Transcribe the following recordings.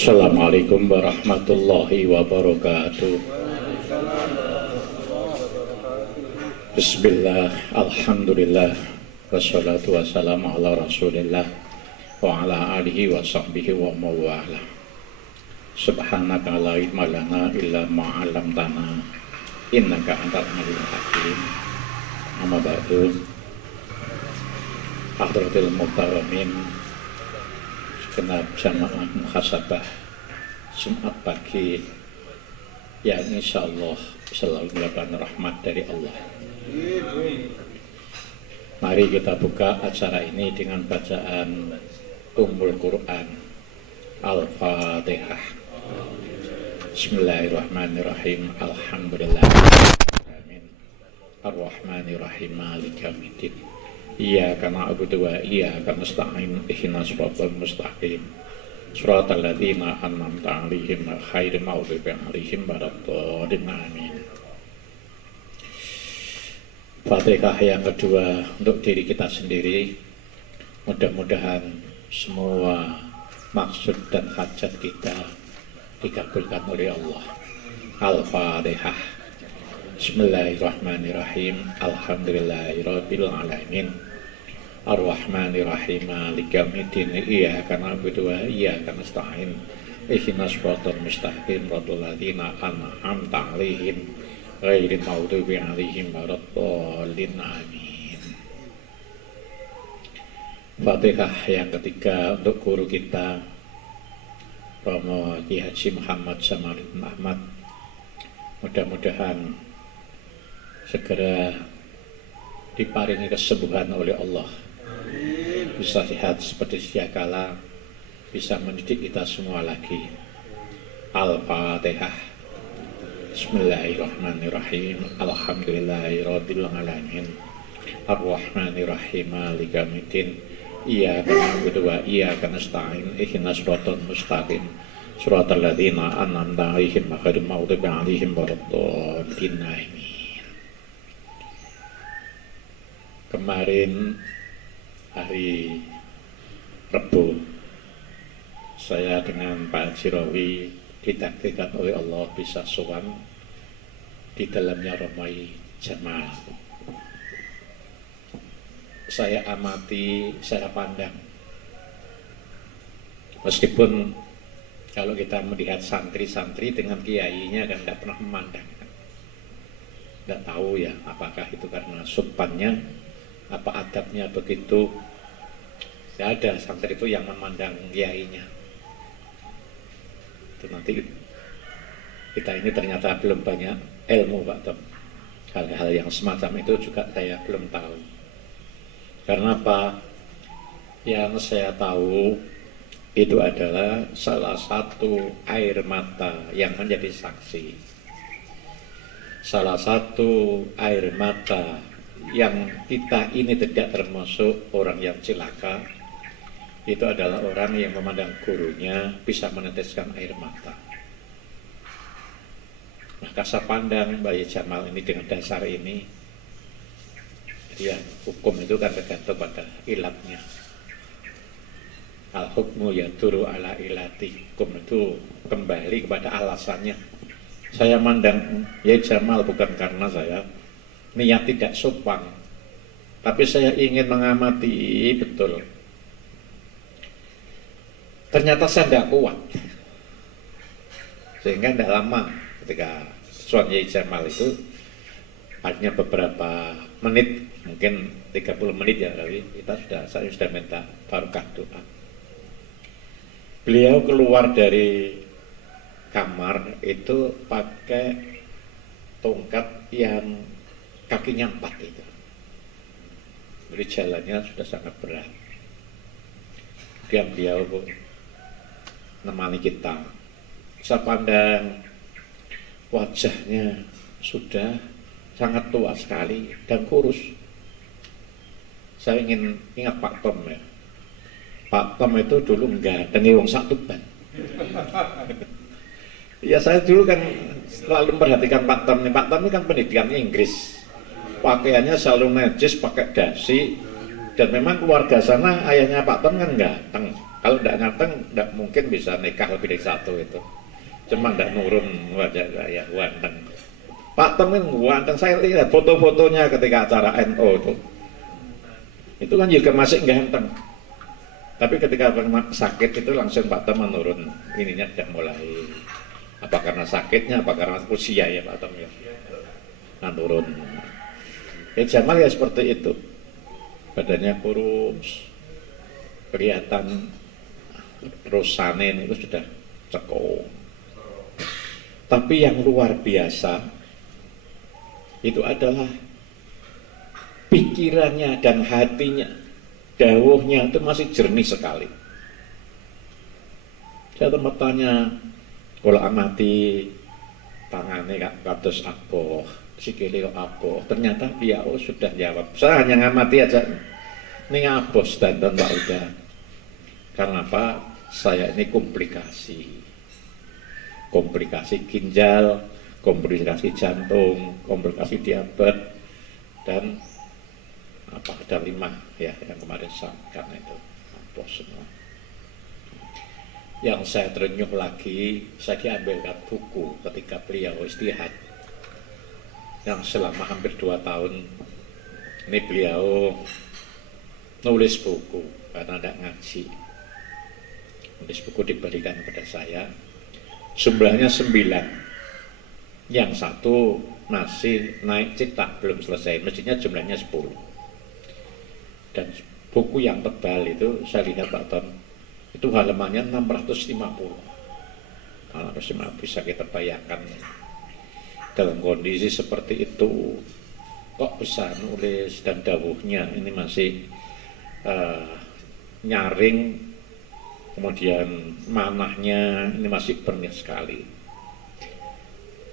Assalamualaikum warahmatullahi wabarakatuh. Bismillah, alhamdulillah, wassalatu wassalamu ala rasulillah wa ala alihi wa sahbihi wa mawala. Subhanaka la ilma lana illa ma 'allamtana innaka antal alimul hakim. Amma ba'du. Hadratul muhtaramin, segenap jamaah muhasabah Jumat pagi yang insyaallah selalu mendapat rahmat dari Allah. Mari kita buka acara ini dengan bacaan Ummul Quran Al-Fatihah. Bismillahirrahmanirrahim. Alhamdulillah amin. Ar-Rahmanirrahim Maliki yaumiddin. Iyyaka na'budu wa iyyaka nasta'in. Ihdinas siratal mustaqim. Shiratal ladzina an'amta 'alaihim ghairil maghdubi 'alaihim waladdallin. Amin. Fatihah yang kedua untuk diri kita sendiri. Mudah-mudahan semua maksud dan hajat kita dikabulkan oleh Allah. Al-Fatihah. Bismillahirrahmanirrahim. Alhamdulillahirabbil alamin. Ar-Rahmanirrahim Maliki yaumiddin. Iyyaka na'budu wa iyyaka nasta'in. Ihdinas siratal mustaqim. Shiratal ladzina an'amta 'alaihim ghairil maghdubi 'alaihim waladdallin. Amin. Fatihah yang ketiga untuk guru kita Romo Ki Haji Muhammad Samarudin Ahmad. Mudah-mudahan segera diparingi kesembuhan oleh Allah. Bisa sehat seperti sedia kala, bisa mendidik kita semua lagi. Al-Fatihah. Bismillahirrahmanirrahim. Alhamdulillahirabbil alamin. Ar-Rahmanirrahim Maliki yaumiddin. Iyyaka na'budu wa iyyaka nasta'in. Ihdinas siratal mustaqim. Shiratal ladzina an'amta 'alaihim ghairil maghdubi 'alaihim waladdallin. Amin. Kemarin hari Rabu saya dengan Pak Haji Rawi ditakdirkan oleh Allah bisa sowan di dalamnya Romai Jamal. Saya amati, saya pandang, meskipun kalau kita melihat santri-santri dengan kiainya kan tidak pernah memandang, tidak tahu ya apakah itu karena sopannya, apa adabnya begitu. Tidak ada santri itu yang memandang kiainya. Itu nanti kita ini ternyata belum banyak ilmu Pak Tom. Hal-hal yang semacam itu juga saya belum tahu. Karena apa? Yang saya tahu itu adalah salah satu air mata yang menjadi saksi. Salah satu air mata yang kita ini tidak termasuk orang yang celaka, itu adalah orang yang memandang gurunya bisa meneteskan air mata. Maka saya pandang Bayi Jamal ini dengan dasar ini, ya hukum itu kan tergantung pada ilatnya. Al-hukmu yaduru ala ilati. Hukum itu kembali kepada alasannya. Saya mandang Yai Jamal bukan karena saya niat tidak sopan, tapi saya ingin mengamati betul. Ternyata saya tidak kuat, sehingga tidak lama ketika Suan Yai Jamal itu hanya beberapa menit, mungkin 30 menit ya Rawi, saya sudah minta barokah doa. Beliau keluar dari kamar itu pakai tongkat yang kakinya 4 itu. Jadi jalannya sudah sangat berat. Kemudian beliau menemani kita. Saya pandang wajahnya sudah sangat tua sekali dan kurus. Saya ingat Pak Tom ya. Pak Tom itu dulu nggandengi wong sak Tuban. Ya saya dulu kan selalu memperhatikan Pak Tom. Pak Tom ini kan pendidikannya Inggris. Pakaiannya selalu najis, pakai dasi. Dan memang keluarga sana ayahnya Pak Tom kan ganteng. Kalau tidak ganteng, tidak mungkin bisa nikah lebih dari satu itu. Cuma tidak nurun wajah saya ganteng. Pak Tom kan ganteng. Saya lihat foto-fotonya ketika acara NO itu. Itu kan juga masih ganteng. Tapi ketika sakit itu langsung Pak Tom menurun. Ininya sudah mulai. Apa karena sakitnya, apa karena usia ya Pak Tom ya. Menurun. Jamal ya seperti itu. Badannya kurus. Kelihatan rosanen itu sudah cekung. Tapi yang luar biasa itu adalah pikirannya dan hatinya, dawuhnya itu masih jernih sekali. Saya tempat tanya, kalau amati tangannya kados apa, sikile apa, ternyata dia sudah jawab. Saya hanya ngamati aja, ini abos dan Pak Uda. Karena apa? Saya ini komplikasi ginjal, komplikasi jantung, komplikasi diabetes, dan apa ada 5 ya yang kemarin sampaikan itu apa semua. Yang saya terenyuh lagi, saya diambilkan buku ketika beliau istirahat yang selama hampir 2 tahun ini beliau nulis buku karena tidak ngaji. Nulis buku diberikan kepada saya, jumlahnya 9, yang 1 masih naik cetak belum selesai, mestinya jumlahnya 10. Dan buku yang tebal itu saya lihat Pak Tom itu halamannya 650. Bisa kita bayangkan dalam kondisi seperti itu kok bisa nulis dan dawuhnya ini masih nyaring, kemudian manahnya ini masih berniat sekali.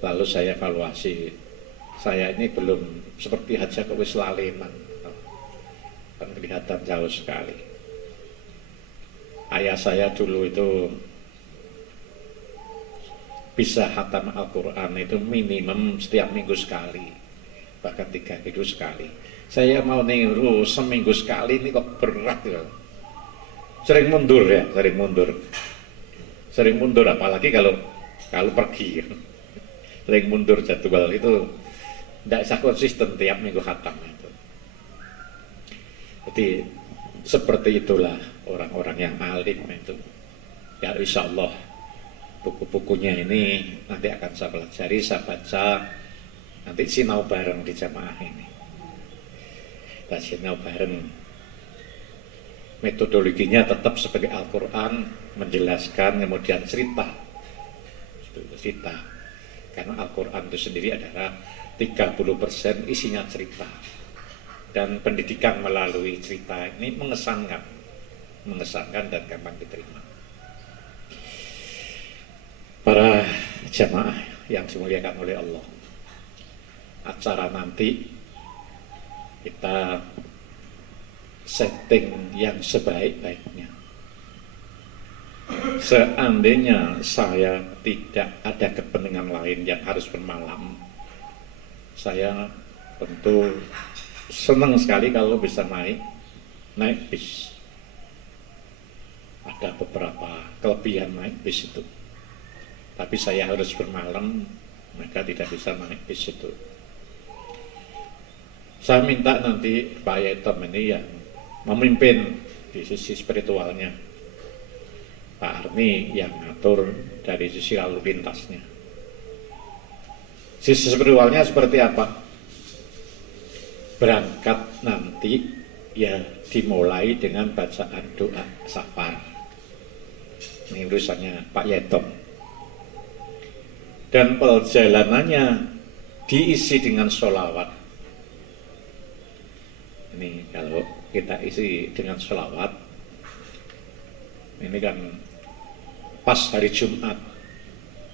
Lalu saya evaluasi, saya ini belum seperti Haja Kewis Laleman, kan kelihatan jauh sekali. Ayah saya dulu itu bisa khatam Al-Quran itu minimum setiap minggu sekali, bahkan 3 minggu sekali. Saya mau niru seminggu sekali ini kok berat ya. Sering mundur apalagi kalau pergi. Sering mundur jadwal itu tidak bisa konsisten tiap minggu khatam itu. Jadi seperti itulah orang-orang yang alim itu. Ya insya Allah buku-bukunya ini nanti akan saya pelajari, saya baca, nanti sinau bareng di jamaah ini. Kita sinau bareng. Metodologinya tetap sebagai Al-Quran, menjelaskan, kemudian cerita. Karena Al-Quran itu sendiri adalah 30% isinya cerita. Dan pendidikan melalui cerita ini mengesankan dan gampang diterima. Para jamaah yang dimuliakan oleh Allah, acara nanti kita setting yang sebaik-baiknya. Seandainya saya tidak ada kepentingan lain yang harus bermalam, saya tentu senang sekali kalau bisa naik bis. Ada beberapa kelebihan naik bis itu, tapi saya harus bermalam, maka tidak bisa naik bis itu. Saya minta nanti Pak Yetom ini yang memimpin di sisi spiritualnya, Pak Arni yang ngatur dari sisi lalu lintasnya. Sisi spiritualnya seperti apa? Berangkat nanti ya dimulai dengan bacaan doa safar. Ini urusannya Pak Yetom. Dan perjalanannya diisi dengan sholawat. Ini kalau kita isi dengan sholawat, ini kan pas hari Jumat,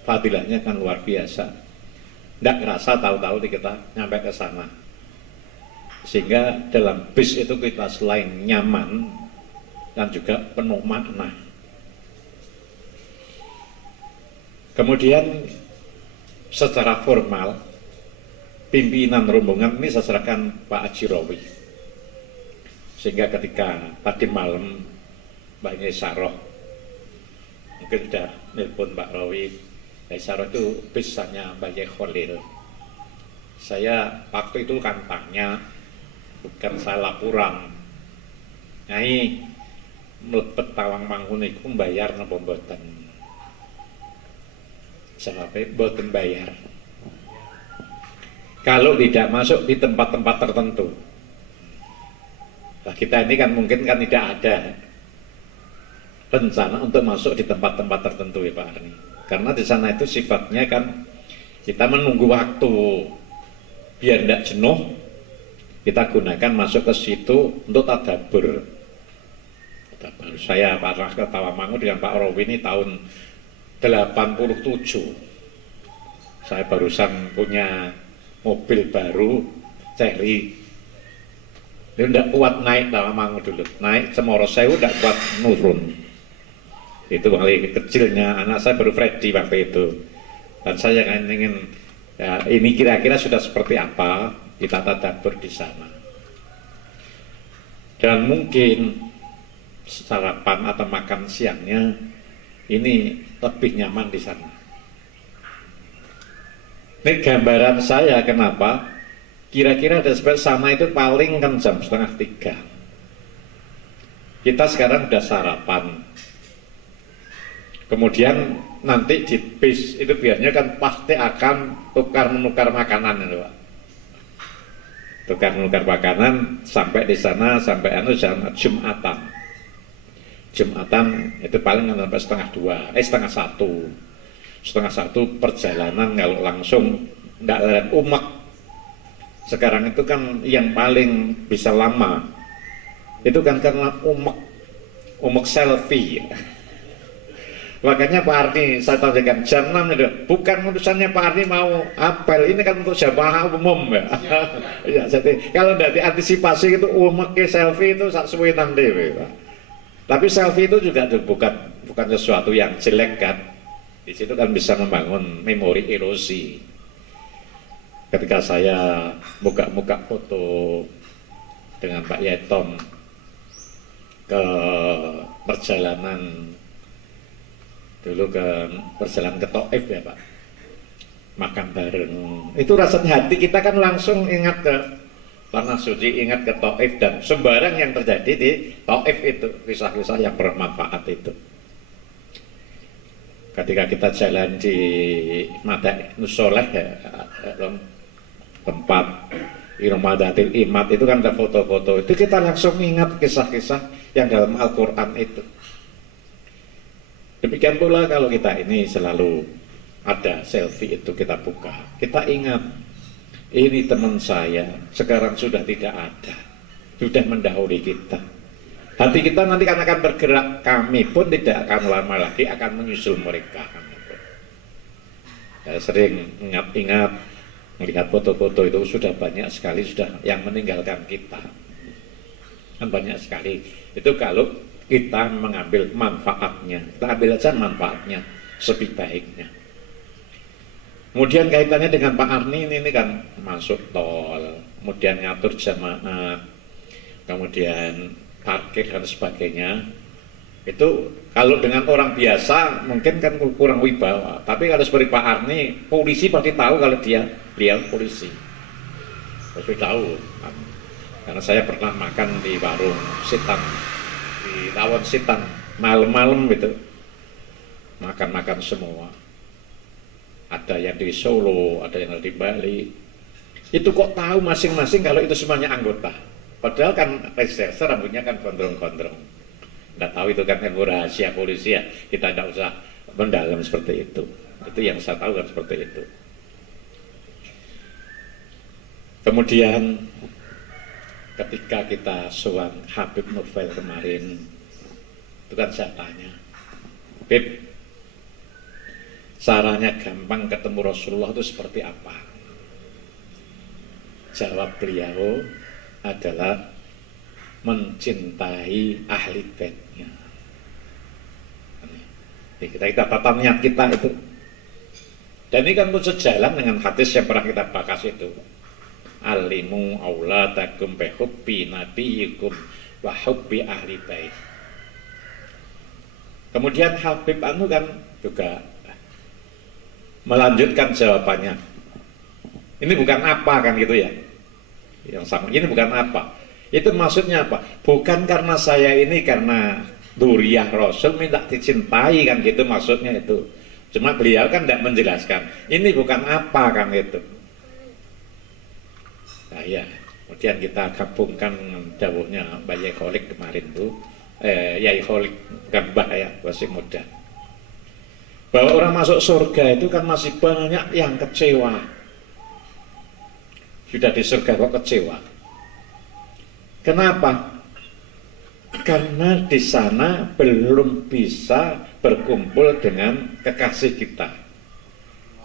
fadilahnya kan luar biasa. Tidak kerasa tahu-tahu kita nyampe ke sana. Sehingga dalam bis itu kita selain nyaman dan juga penuh makna. Kemudian secara formal pimpinan rombongan ini saya serahkan Pak Haji Rowi. Sehingga ketika tadi malam Mbak Yesaroh mungkin sudah nelpon Pak Rowi, Yesaroh itu bisanya Mbak Khalil. Saya waktu itu kan tanya, bukan saya laporan, Nyai mlebet Tawangmangun itu membayar napa mboten? Jawabnya mboten bayar. Kalau tidak masuk di tempat-tempat tertentu. Nah, kita ini kan mungkin kan tidak ada rencana untuk masuk di tempat-tempat tertentu ya Pak Arni. Karena di sana itu sifatnya kan kita menunggu waktu biar tidak jenuh. Kita gunakan masuk ke situ untuk tadabbur. Saya pernah ke Tawangmangun dengan Pak Rowi ini tahun 87. Saya barusan punya mobil baru, Cherry. Dia tidak kuat naik Tawangmangun dulu. Naik Cemoro Sewu tidak kuat nurun. Itu kali kecilnya anak saya baru Freddy waktu itu. Dan saya kan ingin, ya, ini kira-kira sudah seperti apa, kita tadabbur di sana. Dan mungkin sarapan atau makan siangnya ini lebih nyaman di sana. Ini gambaran saya kenapa kira-kira ada seperti sana itu paling kan jam 2:30. Kita sekarang sudah sarapan. Kemudian nanti di bis itu biasanya kan pasti akan tukar-menukar makanan ya, Pak. Tukar-menukar makanan sampai di sana sampai jam Jumatan. Jumatan itu paling sampai 1:30, 1:30. 1:30 perjalanan kalau langsung tidak lewat Umek. Sekarang itu kan yang paling bisa lama itu kan karena Umek selfie. Makanya Pak Arni saya tanyakan jam 6 itu bukan urusannya Pak Arni mau apel, ini kan untuk jamaah umum ya. Ya jadi kalau tidak diantisipasi itu Umek selfie itu sak suwe nang dhewe, Pak. Tapi selfie itu juga bukan sesuatu yang jelek kan. Di situ kan bisa membangun memori erosi. Ketika saya buka foto dengan Pak Yeton ke perjalanan dulu perjalanan ke Taif ya Pak, makan bareng. Itu rasanya hati kita kan langsung ingat ke Tanah Suci, ingat ke Taif dan sembarang yang terjadi di Taif itu, kisah-kisah yang bermanfaat itu. Ketika kita jalan di Mada Nusoleh ya, tempat Irmadatil Imad itu kan ada foto-foto itu, kita langsung ingat kisah-kisah yang dalam Al-Quran itu. Demikian pula kalau kita ini selalu ada selfie itu kita buka, kita ingat ini teman saya sekarang sudah tidak ada, sudah mendahului kita. Hati kita nanti akan bergerak, kami pun tidak akan lama lagi akan menyusul mereka. Saya sering ingat-ingat melihat foto-foto itu sudah banyak sekali sudah yang meninggalkan kita. Kan banyak sekali. Itu kalau kita mengambil manfaatnya, kita ambil aja manfaatnya sebaik-baiknya. Kemudian kaitannya dengan Pak Arni ini kan masuk tol, kemudian ngatur jamaah, kemudian parkir dan sebagainya. Itu kalau dengan orang biasa mungkin kan kurang wibawa, tapi kalau seperti Pak Arni, polisi pasti tahu kalau beliau polisi, pasti tahu. Karena saya pernah makan di warung Sitan, di Tawon Sitan, malam-malam gitu, makan semua. Ada yang di Solo, ada yang di Bali. Itu kok tahu masing-masing kalau itu semuanya anggota. Padahal kan reserse rambutnya kan gondrong-gondrong. Nggak tahu itu kan ilmu rahasia polisi ya. Kita tidak usah mendalam seperti itu. Itu yang saya tahu kan seperti itu. Kemudian ketika kita sowan Habib Novel kemarin, itu kan saya tanya, Habib, caranya gampang ketemu Rasulullah itu seperti apa? Jawab beliau adalah mencintai ahli baitnya. Kita tata niat kita itu. Dan ini kan pun sejalan dengan hadis yang pernah kita bahas itu. Alimu auladakum bi hubbi nabiyikum wa hubbi ahli bait. Kemudian Habib Anu kan juga melanjutkan jawabannya. Ini bukan apa kan gitu ya. Yang sama, ini bukan apa. Itu maksudnya apa? Bukan karena saya ini karena Duriyah Rasul minta dicintai kan gitu maksudnya itu. Cuma beliau kan tidak menjelaskan. Ini bukan apa kan itu. Nah ya, kemudian kita gabungkan dawuhnya Mbak Yai Kholik kemarin tuh, Yai Kholik bukan Mbak ya, masih muda. Bahwa orang masuk surga itu kan masih banyak yang kecewa. Sudah di surga kok kecewa. Kenapa? Karena di sana belum bisa berkumpul dengan kekasih kita,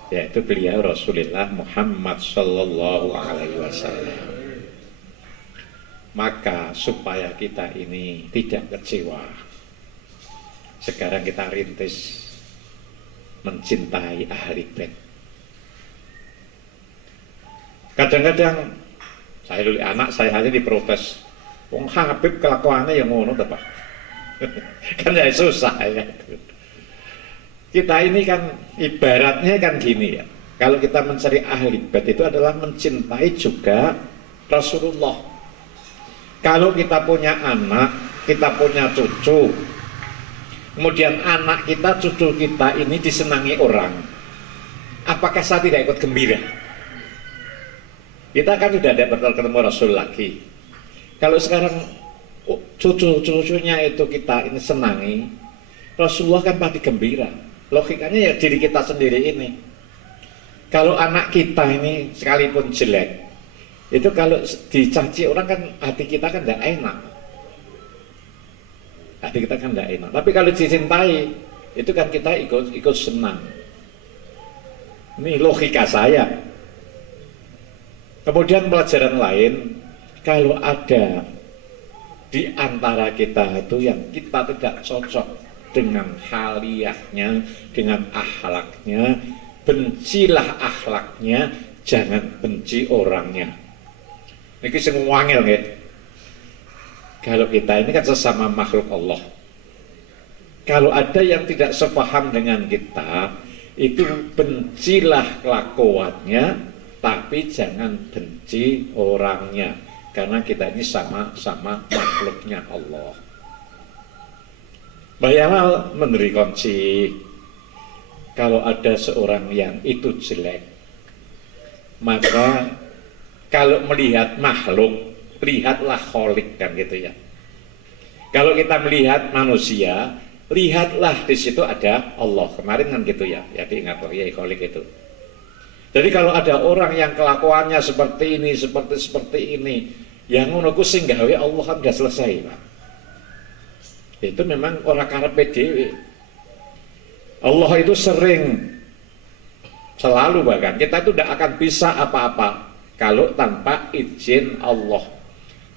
yaitu beliau Rasulullah Muhammad Sallallahu Alaihi Wasallam. Maka supaya kita ini tidak kecewa, sekarang kita rintis mencintai ahli bait. Kadang-kadang saya dulu anak saya aja diprotes, wong Habib kelakuannya yang ngono ta Pak. Kan ya susah ya. Kita ini kan ibaratnya kan gini ya. Kalau kita mencari ahli bait itu adalah mencintai juga Rasulullah. Kalau kita punya anak, kita punya cucu, kemudian anak kita, cucu kita ini disenangi orang, apakah saya tidak ikut gembira? Kita kan sudah ada bertemu Rasul lagi. Kalau sekarang cucu-cucunya itu kita ini senangi, Rasulullah kan pasti gembira. Logikanya ya diri kita sendiri ini. Kalau anak kita ini sekalipun jelek, itu kalau dicaci orang kan hati kita kan tidak enak. Hati kita kan tidak enak. Tapi kalau dicintai, itu kan kita ikut senang. Ini logika saya. Kemudian pelajaran lain, kalau ada di antara kita itu yang kita tidak cocok dengan haliyahnya, dengan akhlaknya, bencilah akhlaknya, jangan benci orangnya. Ini sing wangel nggih. Kalau kita ini kan sesama makhluk Allah. Kalau ada yang tidak sepaham dengan kita, itu bencilah kelakuannya, tapi jangan benci orangnya, karena kita ini sama-sama makhluknya Allah. Bayangkan meneri kunci, kalau ada seorang yang itu jelek, maka kalau melihat makhluk, lihatlah kholik kan gitu ya. Kalau kita melihat manusia, lihatlah di situ ada Allah. Kemarin kan gitu ya, ya diingat ya kholik itu. Jadi kalau ada orang yang kelakuannya seperti ini, seperti ini, yang ngono ku sing gawe Allah kan udah selesai, Pak. Itu memang orang karepe dhewe. Allah itu sering, selalu bahkan kita itu tidak akan bisa apa-apa kalau tanpa izin Allah.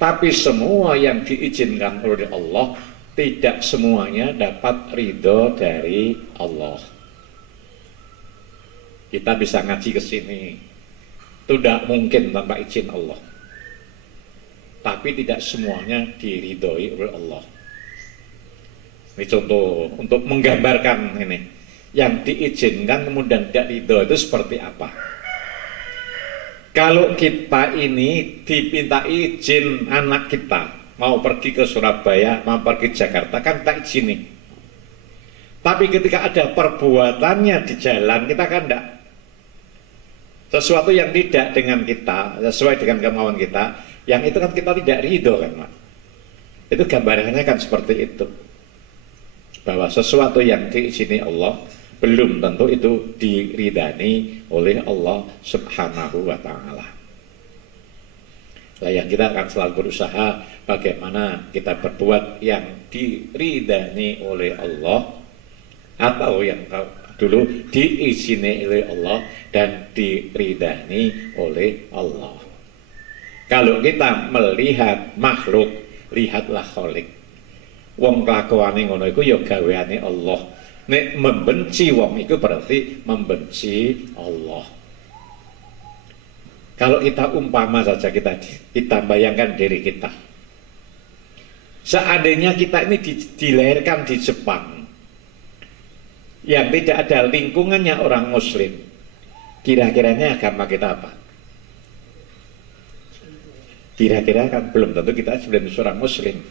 Tapi semua yang diizinkan oleh Allah, tidak semuanya dapat ridho dari Allah. Kita bisa ngaji ke sini, itu tidak mungkin tanpa izin Allah. Tapi tidak semuanya diridhoi oleh Allah. Ini contoh untuk menggambarkan ini. Yang diizinkan kemudian tidak ridho itu seperti apa? Kalau kita ini diminta izin anak kita mau pergi ke Surabaya, mau pergi Jakarta, kan tak izini. Tapi ketika ada perbuatannya di jalan, kita kan tidak. Sesuatu yang tidak dengan kita, sesuai dengan kemauan kita, yang itu kan kita tidak ridho kan, Pak. Itu gambarannya kan seperti itu. Bahwa sesuatu yang diizini Allah belum tentu itu diridani oleh Allah Subhanahu wa ta'ala. Yang kita akan selalu berusaha bagaimana kita berbuat yang diridani oleh Allah, atau yang dulu diizini oleh Allah dan diridani oleh Allah. Kalau kita melihat makhluk, lihatlah Khalik. Wong kelakuane ngono iku ya gaweane Allah. Nek membenci wong itu berarti membenci Allah. Kalau kita umpama saja, kita bayangkan diri kita. Seandainya kita ini dilahirkan di Jepang, yang tidak ada lingkungannya orang Muslim, kira-kiranya agama kita apa? Kira-kira kan belum tentu kita sebenarnya seorang Muslim.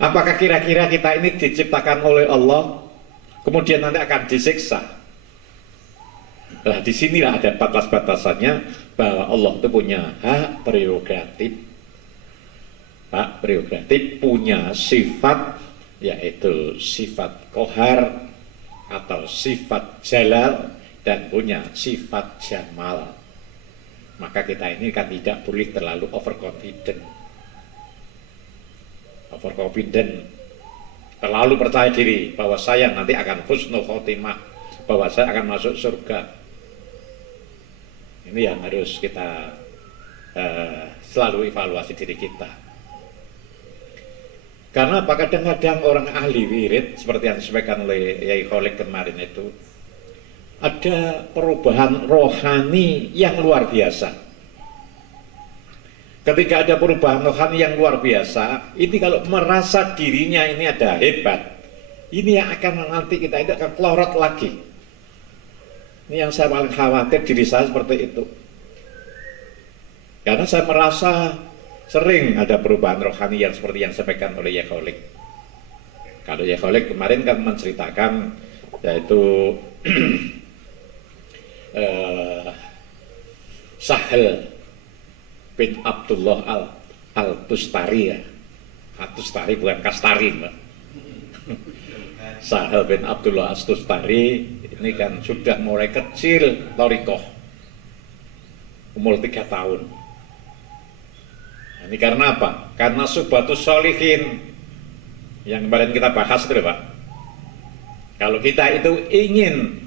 Apakah kira-kira kita ini diciptakan oleh Allah, kemudian nanti akan disiksa? Nah, disinilah ada batas-batasannya bahwa Allah itu punya hak prerogatif. Hak prerogatif punya sifat, yaitu sifat kohar atau sifat jalal, dan punya sifat jamal. Maka kita ini kan tidak boleh terlalu overconfident. Terlalu percaya diri bahwa saya nanti akan husnul khotimah, bahwa saya akan masuk surga. Ini yang harus kita selalu evaluasi diri kita. Karena apa? Kadang-kadang orang ahli wirid, seperti yang disampaikan oleh Yai Kholik kemarin itu, ada perubahan rohani yang luar biasa. Ketika ada perubahan rohani yang luar biasa, ini kalau merasa dirinya ini ada hebat, ini yang akan nanti kita itu akan kelorot lagi. Ini yang saya paling khawatir diri saya seperti itu. Karena saya merasa sering ada perubahan rohani yang seperti yang disampaikan oleh Yai Kholik. Kalau Yai Kholik kemarin kan menceritakan, yaitu Sahel bin Abdullah Al-Tustari, ya. Al-Tustari bukan Kastari, Mbak. Sahel bin Abdullah Al-Tustari ini kan sudah mulai kecil thorikoh, umur 3 tahun. Ini karena apa? Karena subatus sholihin yang kemarin kita bahas itu, Pak. Kalau kita itu ingin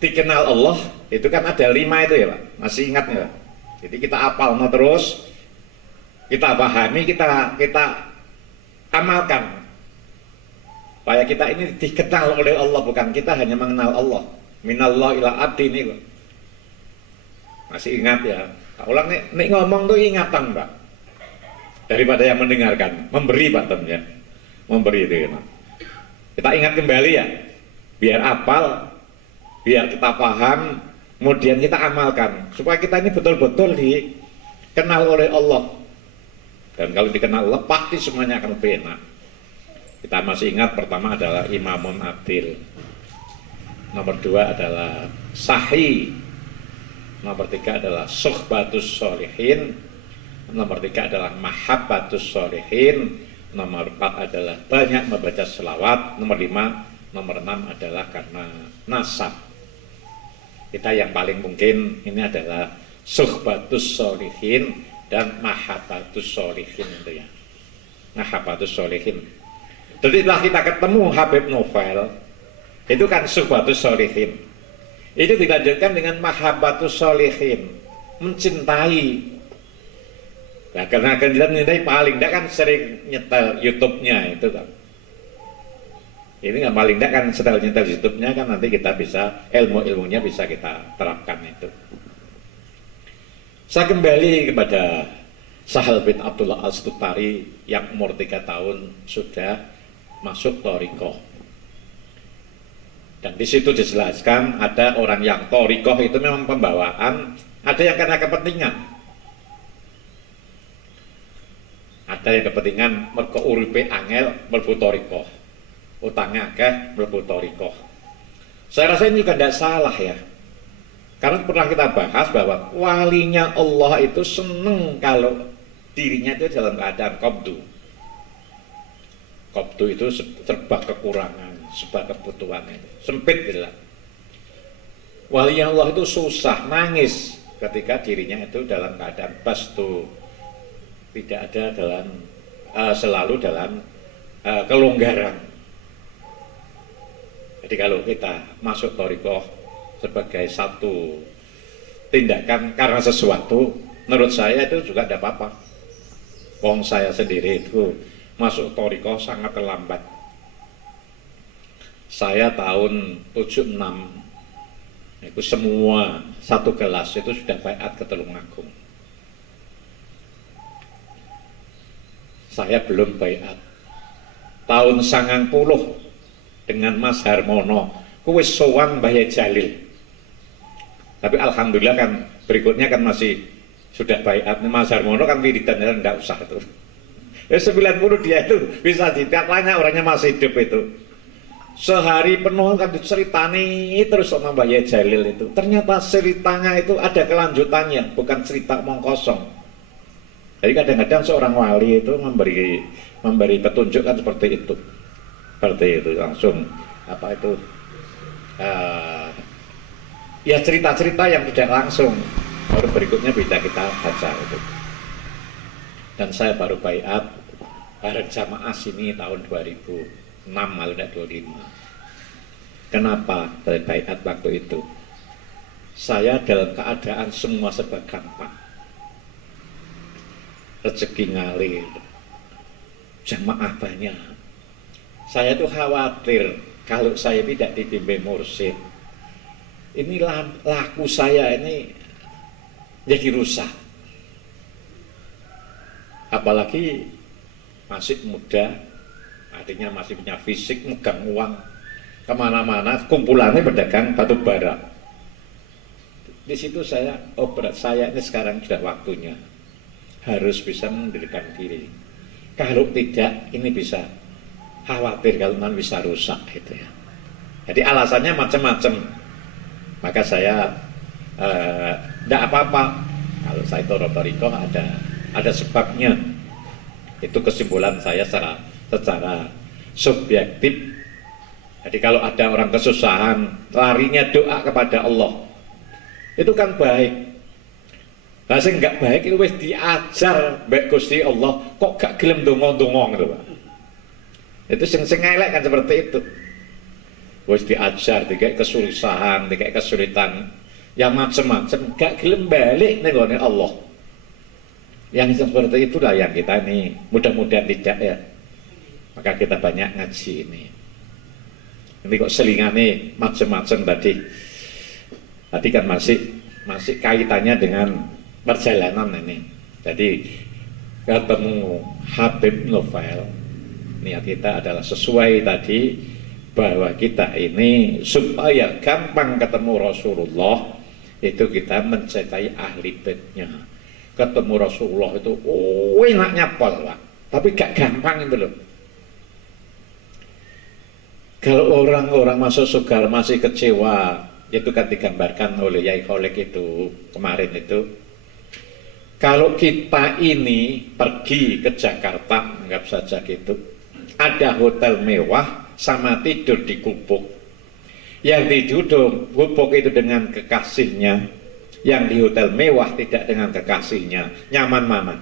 dikenal Allah, itu kan ada 5 itu ya, Pak. Masih ingat nggak? Jadi kita apal terus, kita pahami, kita amalkan. Supaya kita ini dikenal oleh Allah, bukan kita hanya mengenal Allah. Minallah ila abdi ini. Masih ingat ya? Ulang nih ngomong tuh ingatan, Pak. Daripada yang mendengarkan, memberi, Pak temennya. Memberi itu ya. Kita ingat kembali ya, biar apal, biar kita paham, kemudian kita amalkan, supaya kita ini betul-betul dikenal oleh Allah. Dan kalau dikenal Allah, pasti semuanya akan lebih enak. Kita masih ingat, pertama adalah imamun adil, nomor 2 adalah sahih, nomor 3 adalah suhbatus sholihin, nomor 3 adalah mahabbatus sholihin, nomor 4 adalah banyak membaca selawat, nomor 5, nomor 6 adalah karena nasab. Kita yang paling mungkin ini adalah suhbatus sholihin dan mahabbatus sholihin itu ya. Mahabbatus sholihin. Jadi setelah kita ketemu Habib Novel, itu kan suhbatus sholihin. Itu dilanjutkan dengan mahabbatus sholihin, mencintai. Nah, karena kita mencintai, paling tidak kan sering nyetel YouTube-nya itu kan. Ini nggak paling tidak kan setelah nyetel YouTube-nya kan nanti kita bisa, ilmu-ilmunya bisa kita terapkan itu. Saya kembali kepada Sahel bin Abdullah Al-Tustari yang umur 3 tahun sudah masuk thorikoh. Dan di situ dijelaskan ada orang yang thorikoh itu memang pembawaan, ada yang karena kepentingan. Ada yang kepentingan mergo uripe angel mlebu thorikoh. Utangnya akeh mlebu thorikoh. Saya rasa ini juga tidak salah ya. Karena pernah kita bahas bahwa walinya Allah itu seneng kalau dirinya itu dalam keadaan qabdu. Qabdu itu serba kekurangan, serba kebutuhan, sempit gitu lah. Walinya Allah itu susah, nangis ketika dirinya itu dalam keadaan bastu, tidak ada dalam selalu dalam kelonggaran. Jadi kalau kita masuk thariqah sebagai satu tindakan karena sesuatu, menurut saya itu juga tidak apa-apa. Wong saya sendiri itu masuk thariqah sangat terlambat. Saya tahun 76 itu semua satu kelas itu sudah baiat ke Tulungagung. Saya belum baiat. Tahun 90 dengan Mas Harmono, kuwi sowan Mbah Jalil. Tapi alhamdulillah kan berikutnya kan masih sudah baiat. Mas Harmono kan wiridan enggak usah itu. 90 dia itu bisa ditanya orangnya masih hidup itu. Sehari penuh kan diceritani terus sama Mbah Jalil itu. Ternyata ceritanya itu ada kelanjutannya, bukan cerita omong kosong. Jadi kadang-kadang seorang wali itu memberi petunjuk kan seperti itu langsung apa itu ya cerita-cerita yang tidak langsung. Baru berikutnya bisa kita baca itu. Dan saya baru baiat bareng jamaah sini tahun 2006 malah 25. Kenapa saya baiat waktu itu? Saya dalam keadaan semua serba gampang. Rezeki ngalir, jamaah banyak. Saya tuh khawatir kalau saya tidak dibimbing mursyid, ini laku saya ini jadi rusak. Apalagi masih muda, artinya masih punya fisik, megang uang, kemana-mana kumpulannya pedagang batu bara. Di situ saya, berat saya ini sekarang sudah waktunya harus bisa mendirikan diri. Kalau tidak, ini bisa khawatir kalau memang bisa rusak gitu ya. Jadi alasannya macam-macam. Maka saya tidak apa-apa. Kalau saya thariqah ada sebabnya. Itu kesimpulan saya secara subjektif. Jadi kalau ada orang kesusahan, larinya doa kepada Allah. Itu kan baik. Lah sing enggak baik itu wis diajar mbek Gusti Allah, kok gak gelem ndonga-ndonga gitu, Pak. Itu sing elek kan seperti itu. Wis diajar dikai kesulitan, dikai kesulitan yang macam-macam, gak gelem balik ning gone Allah. Yang seperti itulah yang kita ini mudah-mudahan tidak ya. Maka kita banyak ngaji ini. Ini kok selingane macam-macam tadi. Tadi kan masih kaitannya dengan perjalanan ini. Jadi ketemu Habib Novel, niat kita adalah sesuai tadi bahwa kita ini supaya gampang ketemu Rasulullah itu kita mencintai ahli baitnya. Ketemu Rasulullah itu enaknya pol, Pak. Tapi gak gampang itu loh. Kalau orang-orang masuk surga masih kecewa, itu kan digambarkan oleh Yai Kholek itu kemarin itu. Kalau kita ini pergi ke Jakarta, anggap saja gitu, ada hotel mewah sama tidur di gubuk. Yang tidur gubuk itu dengan kekasihnya, yang di hotel mewah tidak dengan kekasihnya. Nyaman mana?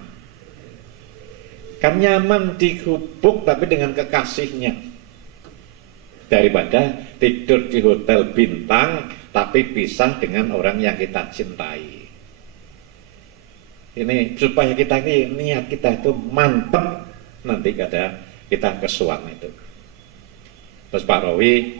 Kan nyaman di gubuk tapi dengan kekasihnya. Daripada tidur di hotel bintang tapi pisah dengan orang yang kita cintai. Ini supaya kita ini niat kita itu mantap nanti kita kesuwan itu. Terus Pak Rawi